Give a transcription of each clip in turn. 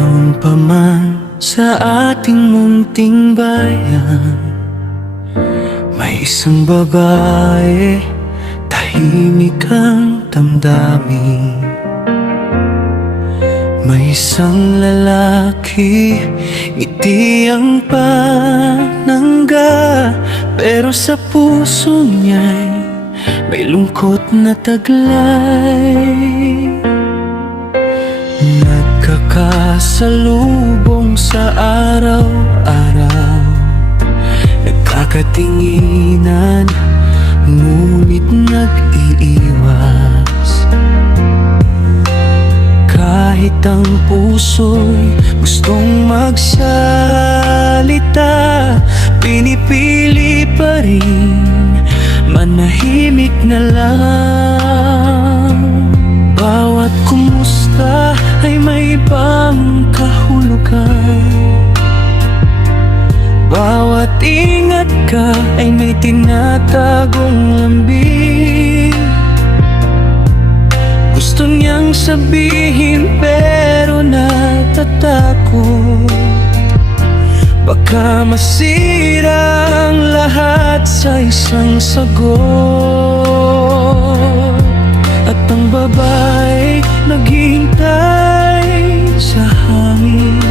Noon pa man sa ating munting bayan, may isang babae, tahimik ang damdamin. May isang lalaki, ngiti ang panangga, pero sa puso niya'y may lungkot na taglay. Nagkakasalubong sa araw-araw, nagkakatinginan, ngunit nag-iiwas. Kahit ang puso'y gustong magsalita, pinipili pa rin manahimik na lang. Bawat kumusta ay may ibang kahulugan, bawat ingat ka ay may tinatagong lambing. Gusto niyang sabihin pero natatakot, baka masira ang lahat sa isang sagot. At ang babae naghihintay sa hangin,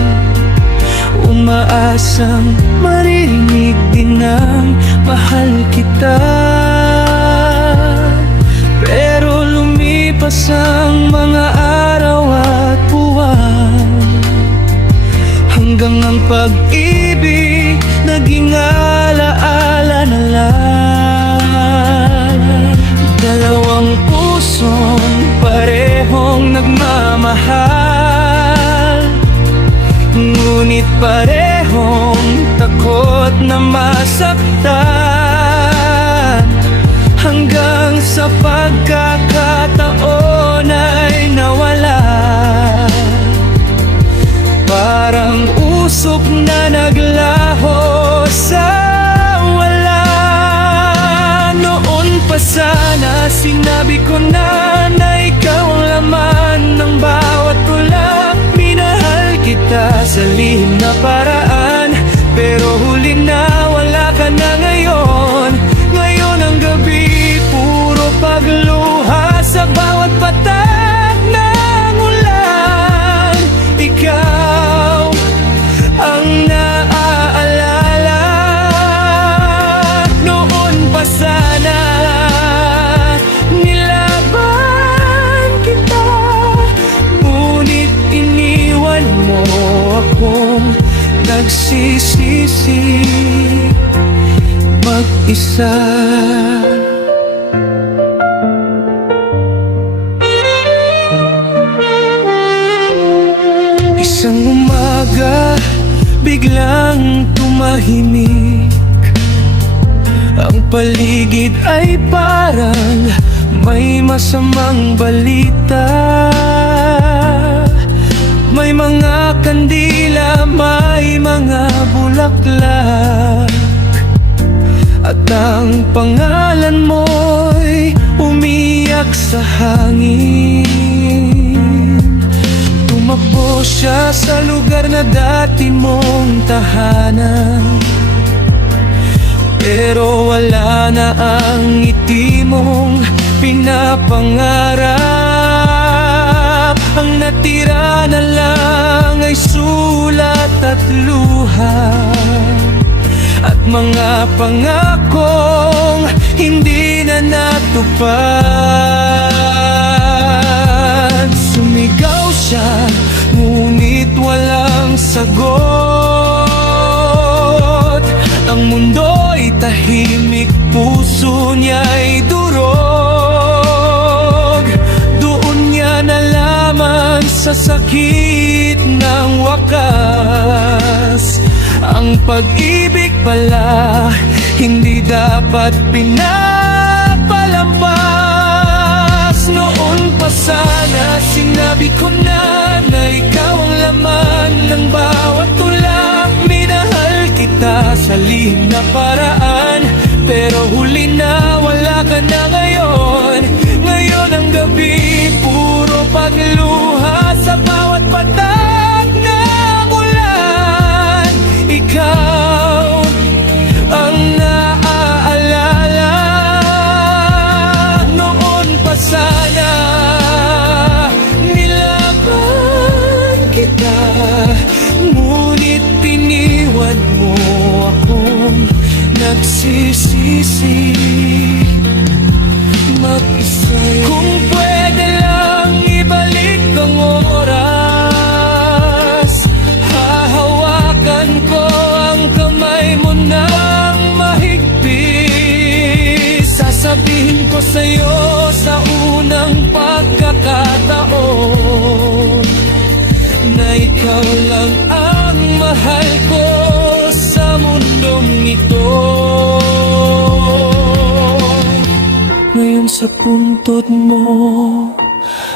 umaasang maririnig din ng mahal kita. Pero lumipas ang mga araw at buwan, hanggang ang pag-ibig naging alaala na lang. Dalawang pusong parehong nagmamahal, ngunit parehong takot na masaktan. Hanggang sa pagkakataon ay nawala, parang usok na naglaho sa wala. Noon pa sana sinabi ko na ikaw ang laman ng bawat tula. Minahal kita sa lihim na paraan, pero huli na wala ka na ngayon. Ngayon ang gabi puro pagluha sa bawat patak ng ulan. Ikaw ang naaalala. Noon pa sana nilaban kita, ngunit iniwan mo akong nagsisisi mag-isa. Isang umaga, biglang tumahimik. Ang paligid ay parang may masamang balita. May mga kandila, may mga bulaklak, at ang pangalan mo'y umiyak sa hangin. Tumakbo siya sa lugar na dati mong tahanan, pero wala na ang ngiti mong pinapangarap. Ang natira na lang ay sulat at luha, at mga pangakong hindi na natupad. Sumigaw siya, ngunit walang sagot. Ang mundo'y tahimik, puso niya'y durog. Doon niya nalaman sa sakit ng wakas, ang pag-ibig pala hindi dapat pinapalampas. Noon pa sana sinabi ko na ikaw ang laman ng bawat tula. Minahal kita sa lihim na paraan, pero huli na wala ka na ngayon. Ngayon ang gabi puro pagluha sa bawat patak na Ngunit tiniwad mo akong nagsisisi mag-isa'y kung pwede lang ibalik ang oras, hahawakan ko ang kamay mo ng mahigpit. Sasabihin ko sa'yo sa unang pagkakataon na ikaw lang ang mahal ko sa mundong ito. Ngayon sa puntod mo,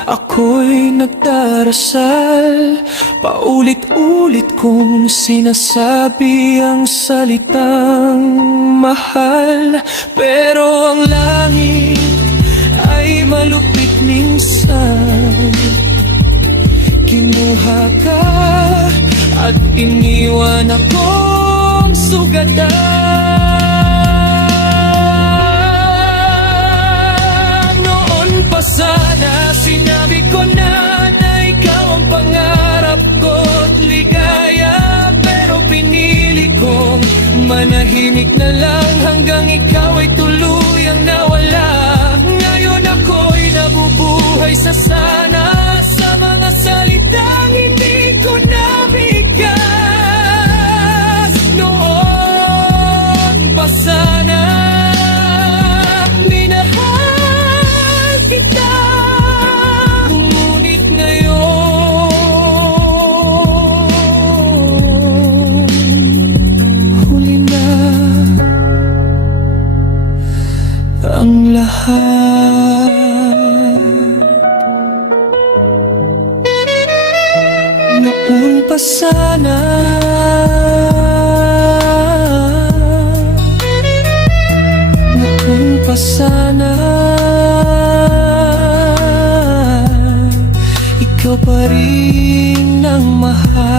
ako'y nagdarasal. Paulit-ulit kong sinasabi ang salitang mahal. Pero ang langit ay malupit minsan. Kinuha ka at iniwan akong sugatan. Sana sinabi ko na ikaw ang pangarap ko't ligaya, pero pinili kong manahimik na lang hanggang ikaw ay tuluyang nawala. Ngayon ako'y nabubuhay sa sana, sa mga salitang hindi ko nabigkas. Noon pa sana ang lahat. Noon pa sana noon pa sana ikaw pa rin ang mahal.